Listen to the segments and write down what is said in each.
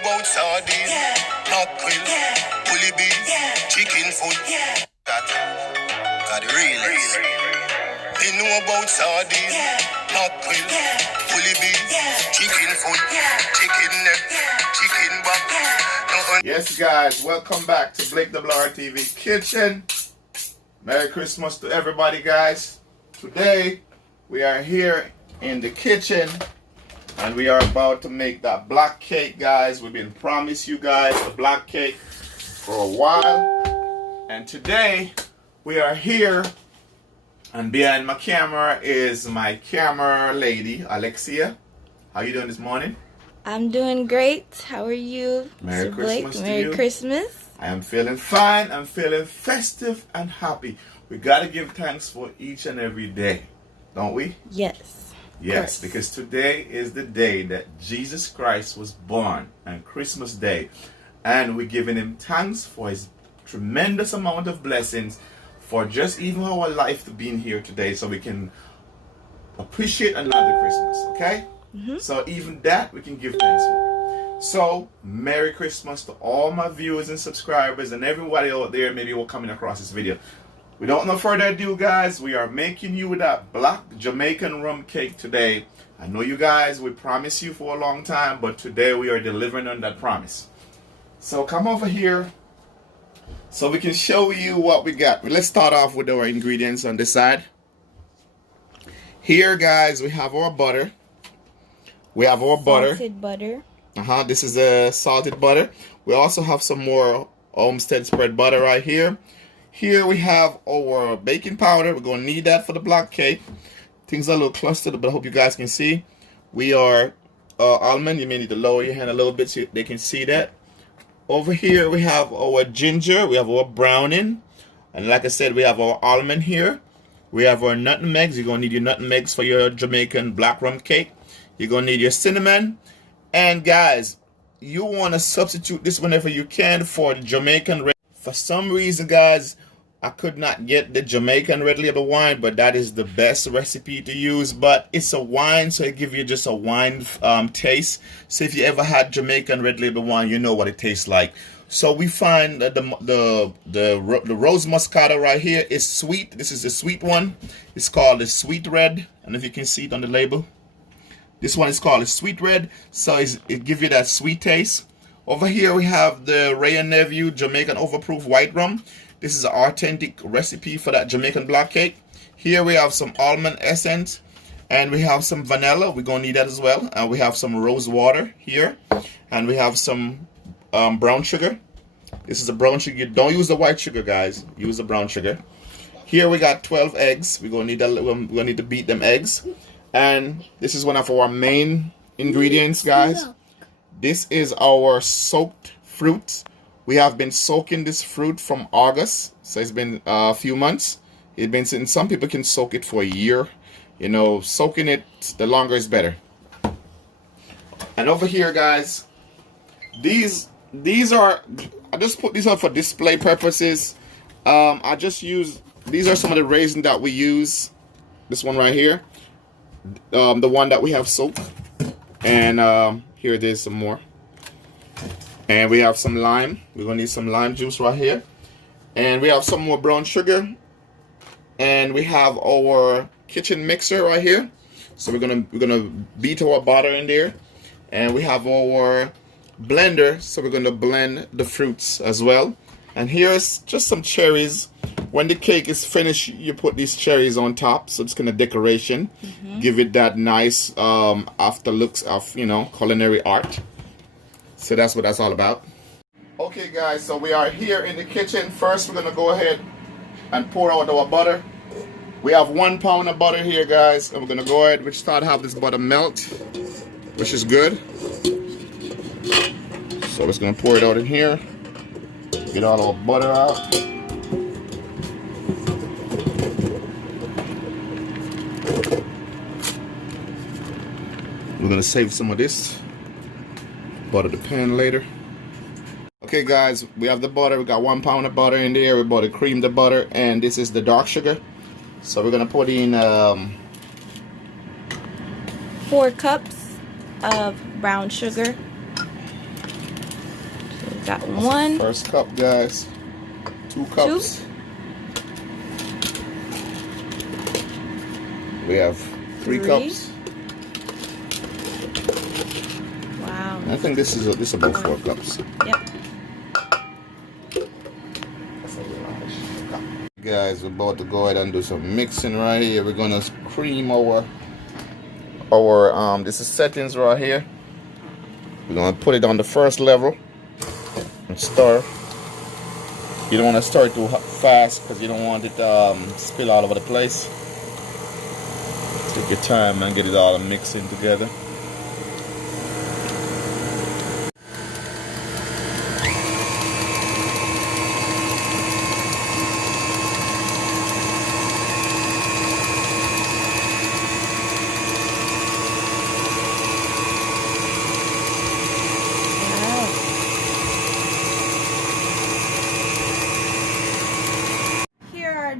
about sardine, mackerel, bully beef, chicken foot. That got the realest. They know about sardine, mackerel, bully beef, chicken foot, chicken neck, chicken back. Yes, guys, welcome back to BlakeWrTv Kitchen. Merry Christmas to everybody, guys. Today we are here in the kitchen and we are about to make that black cake, guys. We've been promised you guys the black cake for a while, and today we are here, and behind my camera is my camera lady, Alexia. How you doing this morning? I'm doing great. How are you? Merry Christmas to you. Merry Christmas. I am feeling fine. I'm feeling festive and happy. We got to give thanks for each and every day, don't we? Yes. Yes, because today is the day that Jesus Christ was born, and Christmas Day. And we're giving him thanks for his tremendous amount of blessings, for just even our life to being here today, so we can appreciate another Christmas, okay? So even that we can give thanks for. So Merry Christmas to all my viewers and subscribers and everybody out there maybe will coming across this video. Without no further ado, guys, we are making you that black Jamaican rum cake today. I know you guys, we promised you for a long time, but today we are delivering on that promise. So come over here so we can show you what we got. Let's start off with our ingredients on this side. Here, guys, we have our butter. We have our butter. Salted butter. This is a salted butter. We also have some more homestead spread butter right here. Here we have our baking powder. We're going to need that for the block cake. Things are a little clustered, but I hope you guys can see. We are almond. You may need to lower your hand a little bit so they can see that. Over here we have our ginger. We have our browning. And like I said, we have our almond here. We have our nutmegs. You're going to need your nutmegs for your Jamaican black rum cake. You're going to need your cinnamon. And guys, you want to substitute this whenever you can for the Jamaican red. For some reason, guys, I could not get the Jamaican red label wine, but that is the best recipe to use. But it's a wine, so it gives you just a wine taste. So if you ever had Jamaican red label wine, you know what it tastes like. So we find that the rose moscato right here is sweet. This is the sweet one. It's called the sweet red. And if you can see it on the label. This one is called a sweet red, so it gives you that sweet taste. Over here we have the Ray & Nephew Jamaican Overproof White Rum. This is an authentic recipe for that Jamaican black cake. Here we have some almond essence, and we have some vanilla. We're going to need that as well. And we have some rose water here, and we have some brown sugar. This is a brown sugar. Don't use the white sugar, guys. Use the brown sugar. Here we got 12 eggs. We're going to need that. We're going to need to beat them eggs. And this is one of our main ingredients, guys. This is our soaked fruit. We have been soaking this fruit from August, so it's been a few months. It's been sitting. Some people can soak it for a year. You know, soaking it, the longer is better. And over here, guys, these are, I just put these on for display purposes. I just use, these are some of the raisins that we use. This one right here. The one that we have soaked, and here it is, some more, and we have some lime. We're gonna need some lime juice right here, and we have some more brown sugar, and we have our kitchen mixer right here. So we're gonna beat our butter in there, and we have our blender, so we're gonna blend the fruits as well. And here's just some cherries. When the cake is finished, you put these cherries on top, so it's kind of decoration. Give it that nice after looks of, you know, culinary art. So that's what that's all about. Okay, guys, so we are here in the kitchen. First, we're gonna go ahead and pour out our butter. We have 1 pound of butter here, guys, and we're gonna go ahead. We start to have this butter melt, which is good. So we're just gonna pour it out in here. Get all our butter out. We're gonna save some of this, butter the pan later. Okay, guys, we have the butter. We got 1 pound of butter in there. We're about to cream the butter, and this is the dark sugar. So we're gonna put in 4 cups of brown sugar. Got one. First cup, guys. 2 cups. We have 3 cups. Wow. I think this is about 4 cups. Yep. Guys, we're about to go ahead and do some mixing right here. We're gonna cream our this is settings right here. We're gonna put it on the first level and stir. You don't want to stir too fast because you don't want it spill all over the place. Take your time and get it all mixing together.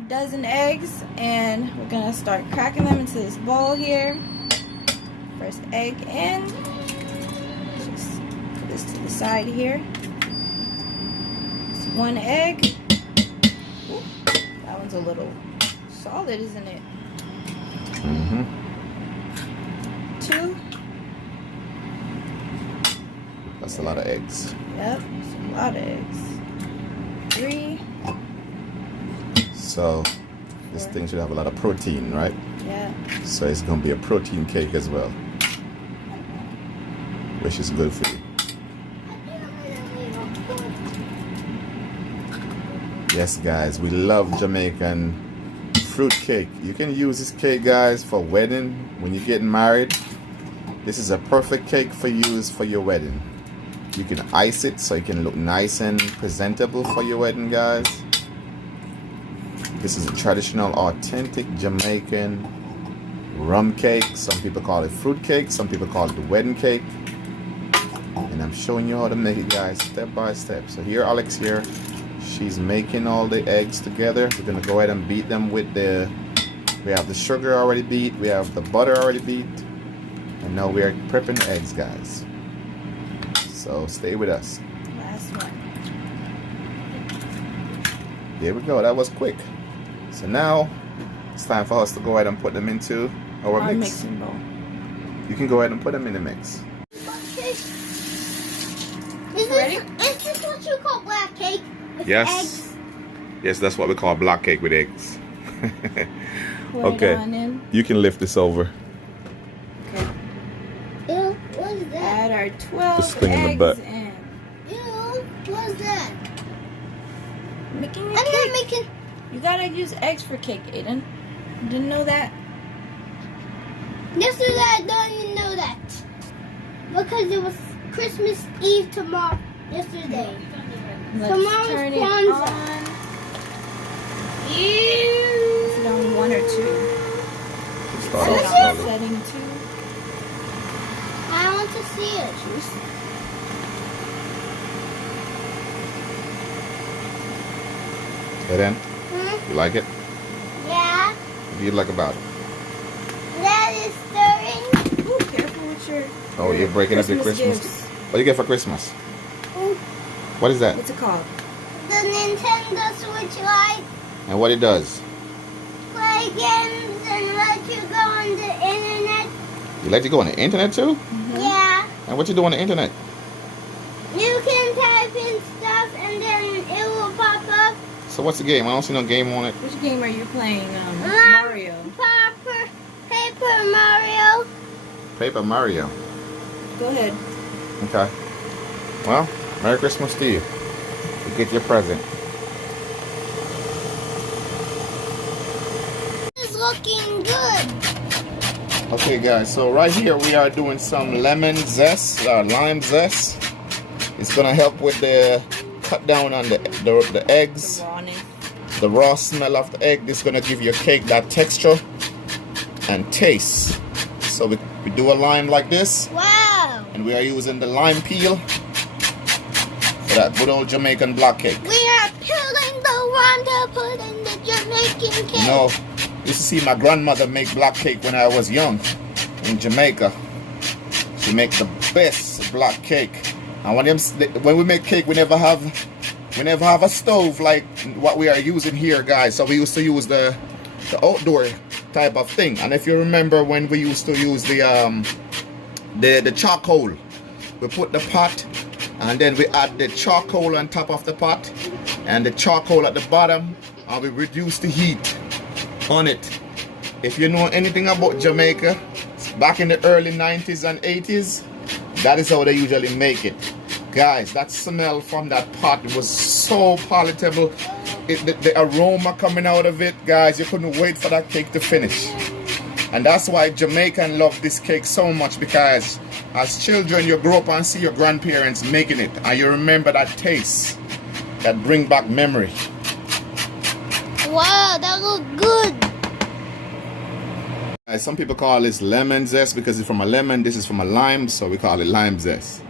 Dozen eggs, and we're gonna start cracking them into this bowl here. First egg in. Just put this to the side here. It's 1 egg. Ooh, that one's a little solid, isn't it? 2. That's a lot of eggs. Yep, it's a lot of eggs. 3. So this thing should have a lot of protein, right? Yeah. So it's going to be a protein cake as well, which is good for you. Yes, guys, we love Jamaican fruit cake. You can use this cake, guys, for wedding. When you're getting married, this is a perfect cake for use for your wedding. You can ice it so it can look nice and presentable for your wedding, guys. This is a traditional, authentic Jamaican rum cake. Some people call it fruit cake. Some people call it the wedding cake. And I'm showing you how to make it, guys, step by step. So here, Alex here, she's making all the eggs together. We're gonna go ahead and beat them with we have the sugar already beat. We have the butter already beat. And now we are prepping the eggs, guys. So stay with us. Last one. There we go. That was quick. So now it's time for us to go ahead and put them into our mix. Mixing bowl. You can go ahead and put them in the mix. Is this what you call black cake? With Yes. eggs? Yes, that's what we call black cake with eggs. Pour Okay. it on in. You can lift this over. Okay. Ew, what is that? Add our 12 This thing in the eggs butt. in. Ew, what is that? Making your I'm not cake. making. You gotta use eggs for cake, Aiden. You didn't know that? Yesterday I don't even know that. Because it was Christmas Eve tomorrow. Yesterday. Let's Tomorrow's turn it Kwanzaa. on. Ew. Is it on 1 or 2? Start Set off it on slowly. setting 2. I want to see it. Hey, then, Hmm? you like it? Yeah. What do you like about it? That is stirring. Ooh, careful with your Oh, you're breaking up your Christmas. gifts. What do you get for Christmas? Mm, What is that? What's it called? The Nintendo Switch Lite. And what it does? Play games and let you go on the internet. You let you go on the internet too? Yeah. And what you do on the internet? You can type in stuff and then it will pop up. So what's the game? I don't see no game on it. Which game are you playing? Um, Mario. Paper Mario. Paper Mario. Go ahead. Okay. Well, Merry Christmas to you. You get your present. It's looking good. Okay, guys. So right here we are doing some lemon zest, lime zest. It's gonna help with the cut down on the eggs, The rawness. the raw smell of the egg. This is gonna give your cake that texture and taste. So we do a lime like this, Wow. and we are using the lime peel for that good old Jamaican black cake. We are peeling the one to put in the Jamaican cake. You know, I used to see my grandmother make black cake when I was young in Jamaica. She make the best black cake. And when we make cake, we never have a stove like what we are using here, guys. So we used to use the outdoor type of thing. And if you remember when we used to use the charcoal, we put the pot and then we add the charcoal on top of the pot and the charcoal at the bottom, and we reduce the heat on it. If you know anything about Jamaica, back in the early 90s and 80s, that is how they usually make it. Guys, that smell from that pot was so palatable. The aroma coming out of it, guys, you couldn't wait for that cake to finish. And that's why Jamaican love this cake so much, because as children you grow up and see your grandparents making it and you remember that taste that bring back memory. Wow, that looks good. Some people call this lemon zest because it's from a lemon. This is from a lime, so we call it lime zest.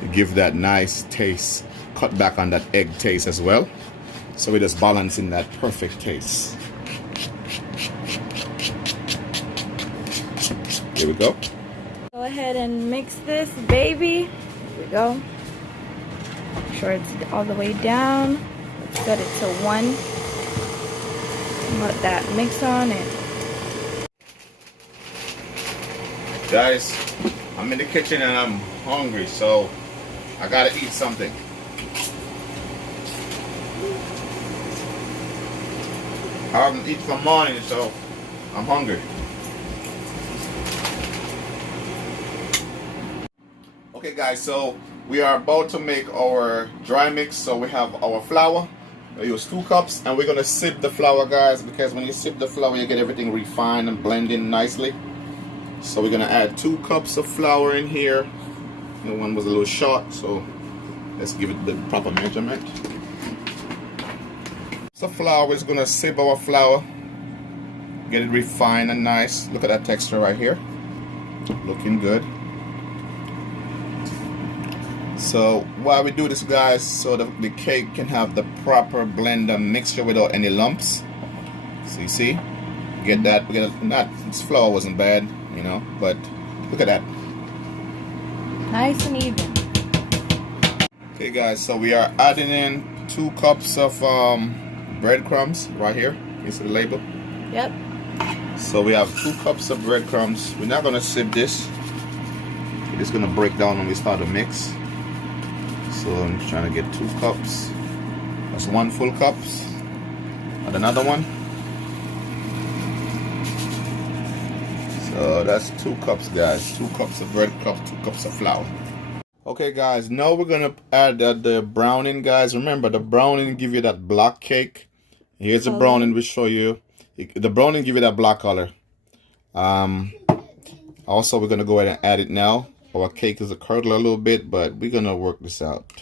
To give that nice taste, cut back on that egg taste as well. So we're just balancing that perfect taste. Here we go. Go ahead and mix this, baby. Here we go. Make sure it's all the way down. Let's set it to 1. Let that mix on it. Guys, I'm in the kitchen and I'm hungry, so I gotta eat something. I haven't eaten for morning, so I'm hungry. Okay guys, so we are about to make our dry mix. So we have our flour. We use 2 cups and we're gonna sieve the flour, guys, because when you sieve the flour you get everything refined and blended nicely. So we're gonna add 2 cups of flour in here. The one was a little short, so let's give it the proper measurement. So flour is gonna sieve our flour, get it refined and nice. Look at that texture right here, looking good. So why we do this, guys, so the cake can have the proper blend and mixture without any lumps. So you see, get that. This flour wasn't bad, you know, but look at that. Nice and even. Okay guys, so we are adding in 2 cups of breadcrumbs right here. You see the label? Yep. So we have 2 cups of breadcrumbs. We're not gonna sieve this. It's gonna break down when we start to mix. So I'm just trying to get 2 cups. That's 1 full cup. Add another one. So that's 2 cups, guys. 2 cups of bread, 2 cups of flour. Okay, guys. Now we're gonna add the browning, guys. Remember, the browning give you that black cake. Here's the browning we show you. The browning give you that black color. Also, we're gonna go ahead and add it now. Our cake is a curdle a little bit, but we're gonna work this out.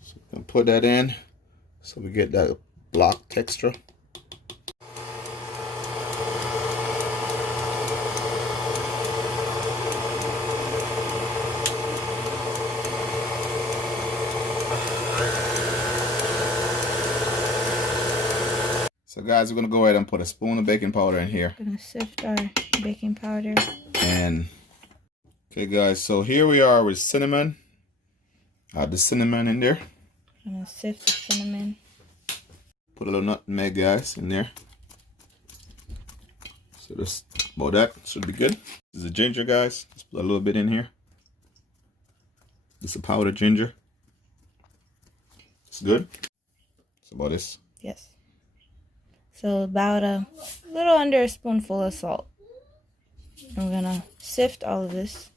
So we're gonna put that in so we get that block texture. So guys, we're gonna go ahead and put a spoon of baking powder in here. Gonna sift our baking powder. And okay guys, so here we are with cinnamon. Add the cinnamon in there. Gonna sift the cinnamon. Put a little nutmeg, guys, in there. So just about that should be good. This is the ginger, guys. Just put a little bit in here. This is a powdered ginger. It's good. It's about this. Yes. So about a little under a spoonful of salt. I'm gonna sift all of this.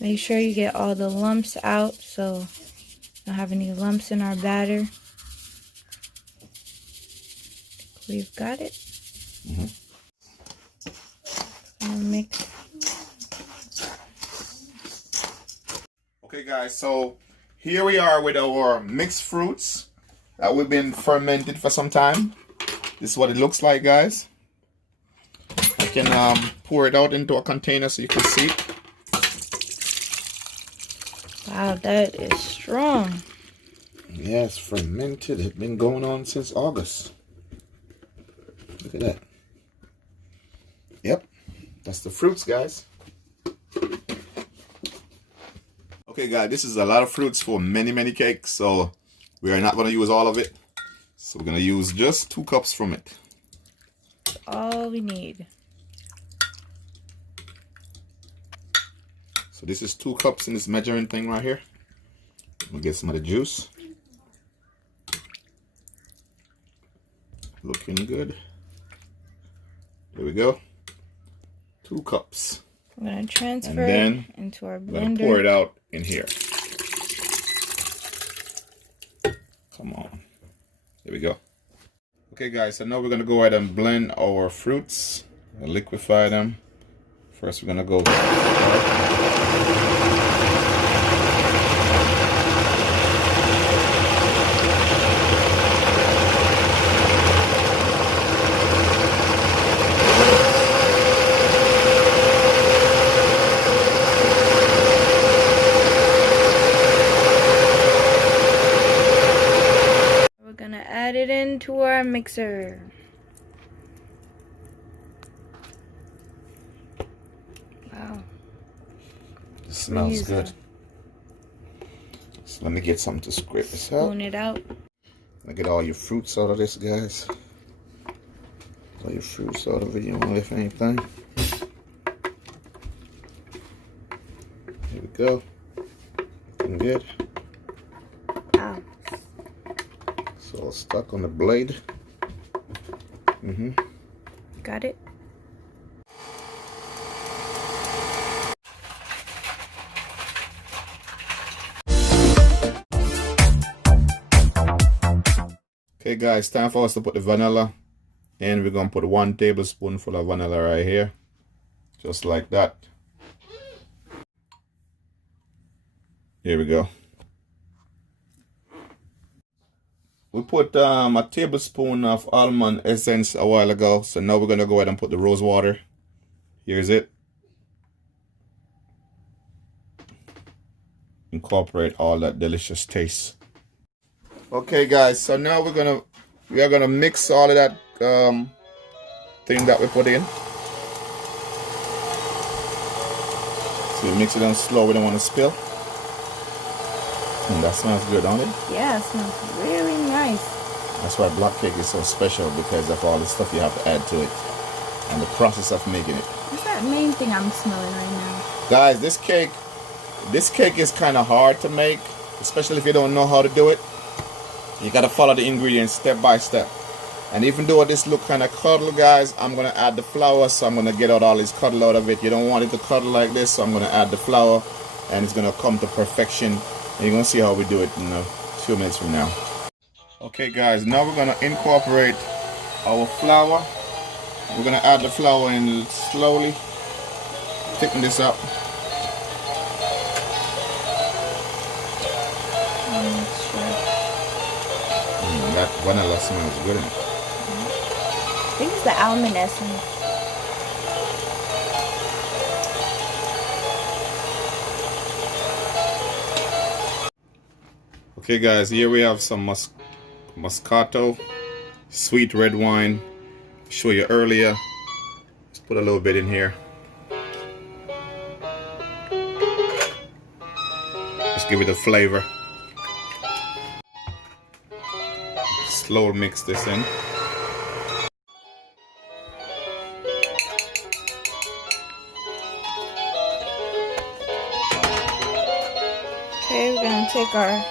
Make sure you get all the lumps out so don't have any lumps in our batter. We've got it. Mix. Okay guys, so here we are with our mixed fruits that we've been fermented for some time. This is what it looks like, guys. I can pour it out into a container so you can see it. Wow, that is strong. Yes, fermented. It's been going on since August. Look at that. Yep, that's the fruits, guys. Okay guys, this is a lot of fruits for many cakes, so we are not going to use all of it. So we're going to use just 2 cups from it. All we need. So this is 2 cups in this measuring thing right here. We'll get some of the juice. Looking good. There we go. 2 cups. I'm going to transfer and then it into our blender. I'm going to pour it out in here. Come on. There we go. Okay guys, so now we're going to go ahead and blend our fruits and liquefy them. First we're going to go add it into our mixer. Wow. It smells good. So let me get something to scrape this out. Spoon it out. Get all your fruits out of this, guys. All your fruits out of it. You don't leave anything. Here we go. Looking good. Wow. It's all stuck on the blade. Got it? Okay guys, time for us to put the vanilla in. We're going to put 1 tablespoonful of vanilla right here. Just like that. Here we go. We put a tablespoon of almond essence a while ago. So now we're going to go ahead and put the rose water. Here's it. Incorporate all that delicious taste. Okay guys, so now we are gonna mix all of that thing that we put in. So we mix it on slow, we don't want to spill. That smells good, don't it? Yeah, it smells really nice. That's why black cake is so special, because of all the stuff you have to add to it and the process of making it. What's that main thing I'm smelling right now? Guys, this cake is kind of hard to make, especially if you don't know how to do it. You gotta follow the ingredients step by step. And even though this look kind of cuddle, guys, I'm gonna add the flour, so I'm gonna get out all this cuddle out of it. You don't want it to cuddle like this, so I'm gonna add the flour, and it's gonna come to perfection. And you're gonna see how we do it in a few minutes from now. Okay guys, now we're gonna incorporate our flour. We're gonna add the flour in slowly, thicken this up. That vanilla smells good in it. I think it's the almond essence. Okay guys, here we have some Moscato, sweet red wine. Show you earlier. Let's put a little bit in here. Let's give it a flavor. Slow mix this in. Okay, we're gonna take our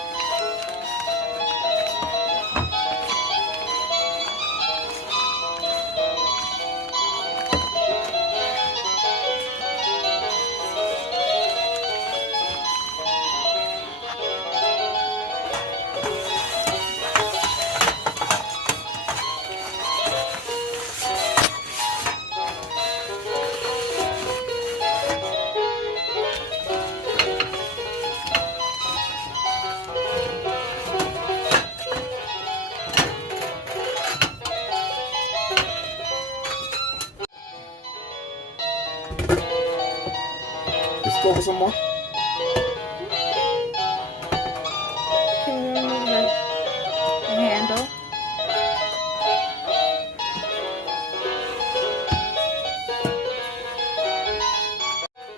Let's go for some more. Can we remove the handle?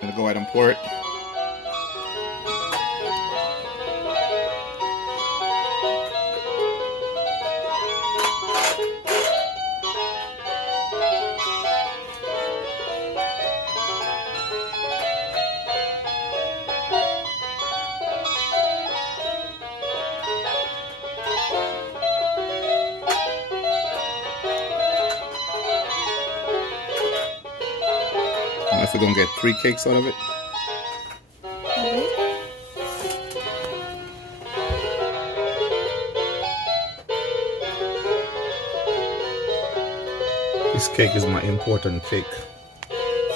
I'm gonna go ahead and pour it. know if we're gonna get 3 cakes out of it. This cake is my important cake.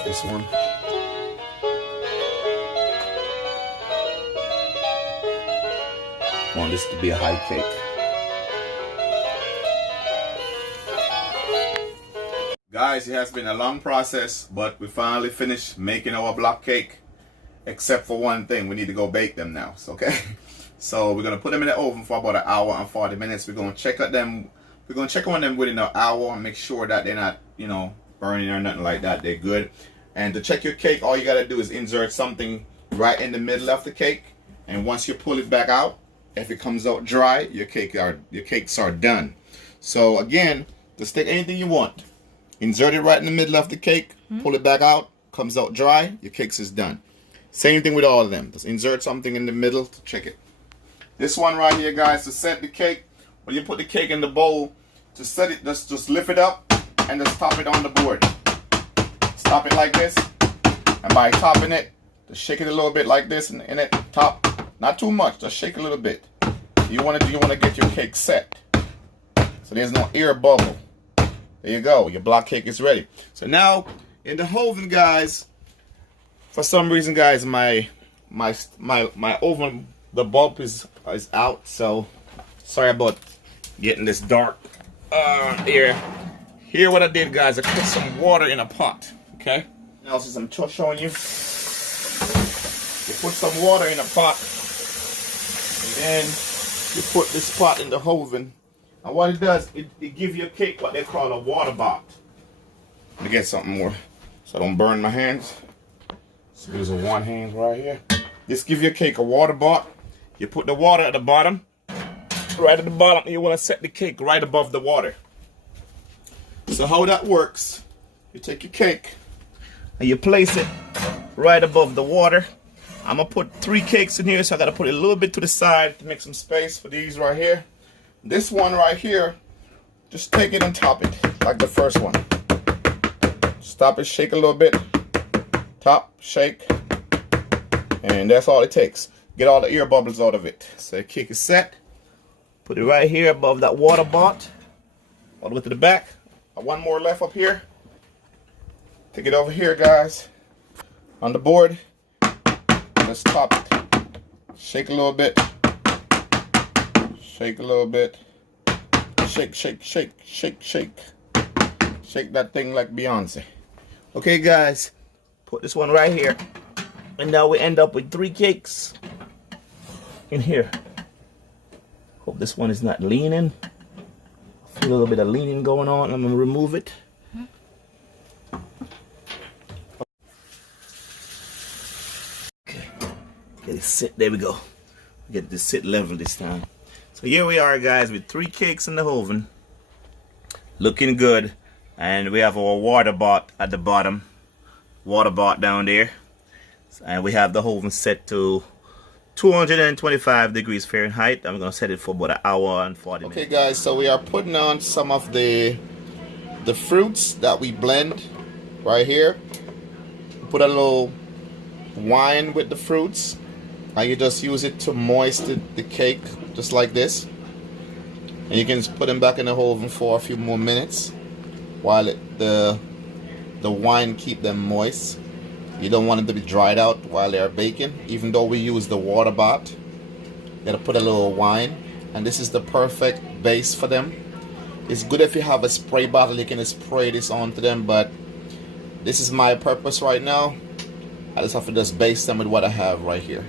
This one. I want this to be a high cake. Guys, it has been a long process, but we finally finished making our block cake. Except for one thing, we need to go bake them now. Okay, so we're gonna put them in the oven for about 1 hour and 40 minutes. We're gonna check on them. We're gonna check on them within an hour and make sure that they're not, you know, burning or nothing like that. They're good. And to check your cake, all you gotta do is insert something right in the middle of the cake, and once you pull it back out, if it comes out dry, your cakes are done. So again, just take anything you want, insert it right in the middle of the cake, pull it back out, comes out dry, your cakes is done. Same thing with all of them. Just insert something in the middle to check it. This one right here, guys, to set the cake. When you put the cake in the bowl, to set it, just lift it up and just top it on the board. Stop it like this, and by topping it, just shake it a little bit like this, and in it top. Not too much, just shake a little bit. You want to get your cake set, so there's no air bubble. There you go. Your block cake is ready. So now in the oven, guys. For some reason, guys, my oven, the bulb is out. So sorry about getting this dark here. Here, what I did, guys, I put some water in a pot. Okay. Now since I'm showing you, you put some water in a pot. And then you put this pot in the oven, and what it does, it gives your cake what they call a water bath. Let me get something more so I don't burn my hands. So there's a one hand right here. This gives your cake a water bath. You put the water at the bottom, right at the bottom, and you want to set the cake right above the water. So how that works, you take your cake and you place it right above the water. I'm gonna put 3 cakes in here, so I gotta put it a little bit to the side to make some space for these right here. This one right here, just take it and top it like the first one. Stop it, shake a little bit, top, shake, and that's all it takes. Get all the air bubbles out of it. So the cake is set. Put it right here above that water bath, all the way to the back. One more left up here. Take it over here, guys, on the board. Let's top it. Shake a little bit. Shake a little bit. Shake, shake, shake, shake, shake. Shake that thing like Beyonce. Okay, guys. Put this one right here. And now we end up with 3 cakes in here. Hope this one is not leaning. I feel a little bit of leaning going on. I'm going to remove it. Get it sit. There we go. Get this sit level this time. So here we are, guys, with 3 cakes in the oven, looking good, and we have our water bath at the bottom, water bath down there, and we have the oven set to 225 degrees Fahrenheit. I'm gonna set it for about 1 hour and 40 minutes. Okay, guys, so we are putting on some of the fruits that we blend right here. Put a little wine with the fruits. And you just use it to moisten the cake, just like this. And you can just put them back in the oven for a few more minutes while the wine keep them moist. You don't want them to be dried out while they are baking. Even though we use the water bath, you gotta put a little wine. And this is the perfect base for them. It's good if you have a spray bottle, you can spray this onto them, but this is my purpose right now. I just have to just base them with what I have right here.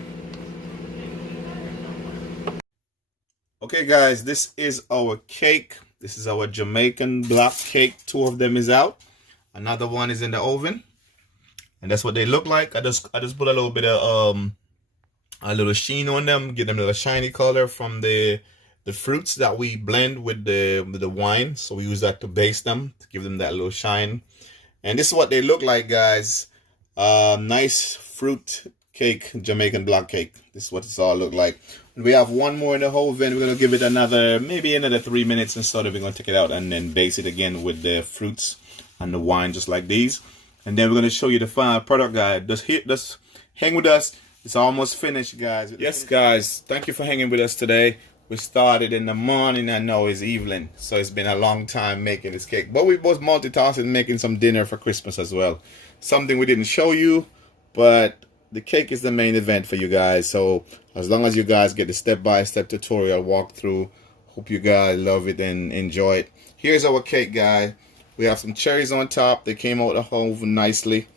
Okay, guys, this is our cake. This is our Jamaican Black cake. 2 of them is out. Another one is in the oven. And that's what they look like. I just put a little bit of a little sheen on them, give them a little shiny color from the fruits that we blend with the wine. So we use that to base them, to give them that little shine. And this is what they look like, guys. Nice fruit cake, Jamaican Black cake. This is what it's all look like. We have one more in the oven. We're gonna give it maybe another 3 minutes and so that we're gonna take it out and then base it again with the fruits and the wine, just like these. and then we're gonna show you the final product, guys. Just hang with us. It's almost finished, guys. Yes, guys. Thank you for hanging with us today. We started in the morning and now it's evening, so it's been a long time making this cake. But we both multitasking, making some dinner for Christmas as well. Something we didn't show you, but the cake is the main event for you guys. So as long as you guys get the step-by-step tutorial walkthrough, hope you guys love it and enjoy it. Here's our cake, guys. We have some cherries on top. They came out of the oven nicely,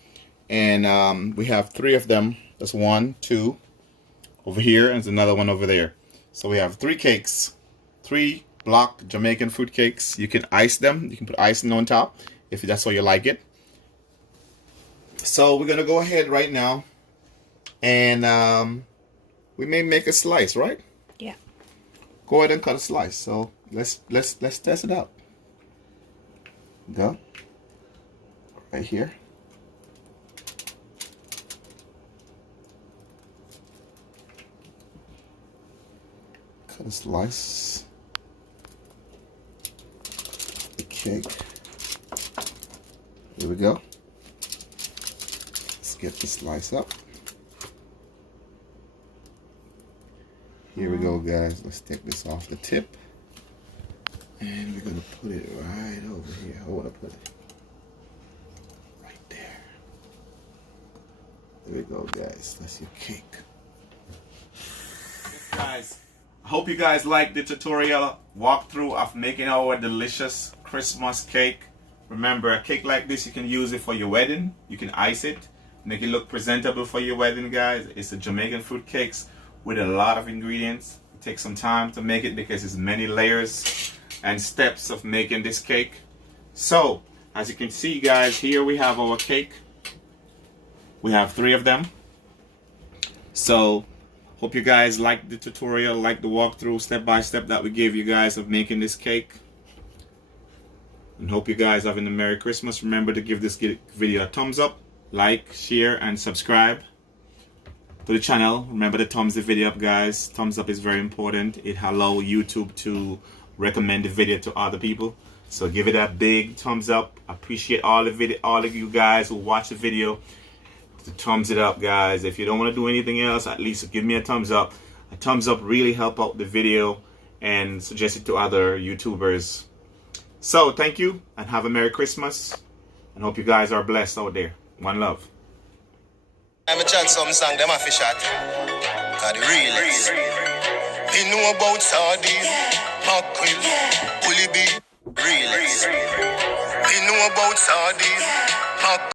and we have 3 of them. That's 1, 2 over here, and there's another one over there. So we have 3 cakes, 3 block Jamaican fruit cakes. You can ice them. You can put icing on top if that's how you like it. So we're gonna go ahead right now, and we may make a slice, right? Yeah. Go ahead and cut a slice. So let's test it out. Go right here. Cut a slice. The cake. Here we go. Let's get the slice up. Here we go, guys. Let's take this off the tip. And we're going to put it right over here. I want to put it right there. There we go, guys. That's your cake. Guys, I hope you guys like the tutorial walkthrough of making our delicious Christmas cake. Remember, a cake like this, you can use it for your wedding. You can ice it, make it look presentable for your wedding, guys. It's a Jamaican fruit cakes with a lot of ingredients. It takes some time to make it because it's many layers and steps of making this cake. So, as you can see, guys, here we have our cake. We have 3 of them. So, hope you guys like the tutorial, like the walkthrough step by step that we gave you guys of making this cake. And hope you guys are having a Merry Christmas. Remember to give this video a thumbs up, like, share, and subscribe to the channel. Remember to thumbs the video up, guys. Thumbs up is very important. It allows YouTube to recommend the video to other people. So give it a big thumbs up. Appreciate all of you guys who watch the video. To thumbs it up, guys. If you don't want to do anything else, at least give me a thumbs up. A thumbs up really help out the video and suggest it to other YouTubers. So thank you and have a Merry Christmas, and hope you guys are blessed out there. One love. I'm a chant some song, them a fish shot. Cause the realest. They know about sardine, mackerel, bully bee, realest. They know about sardine, mackerel.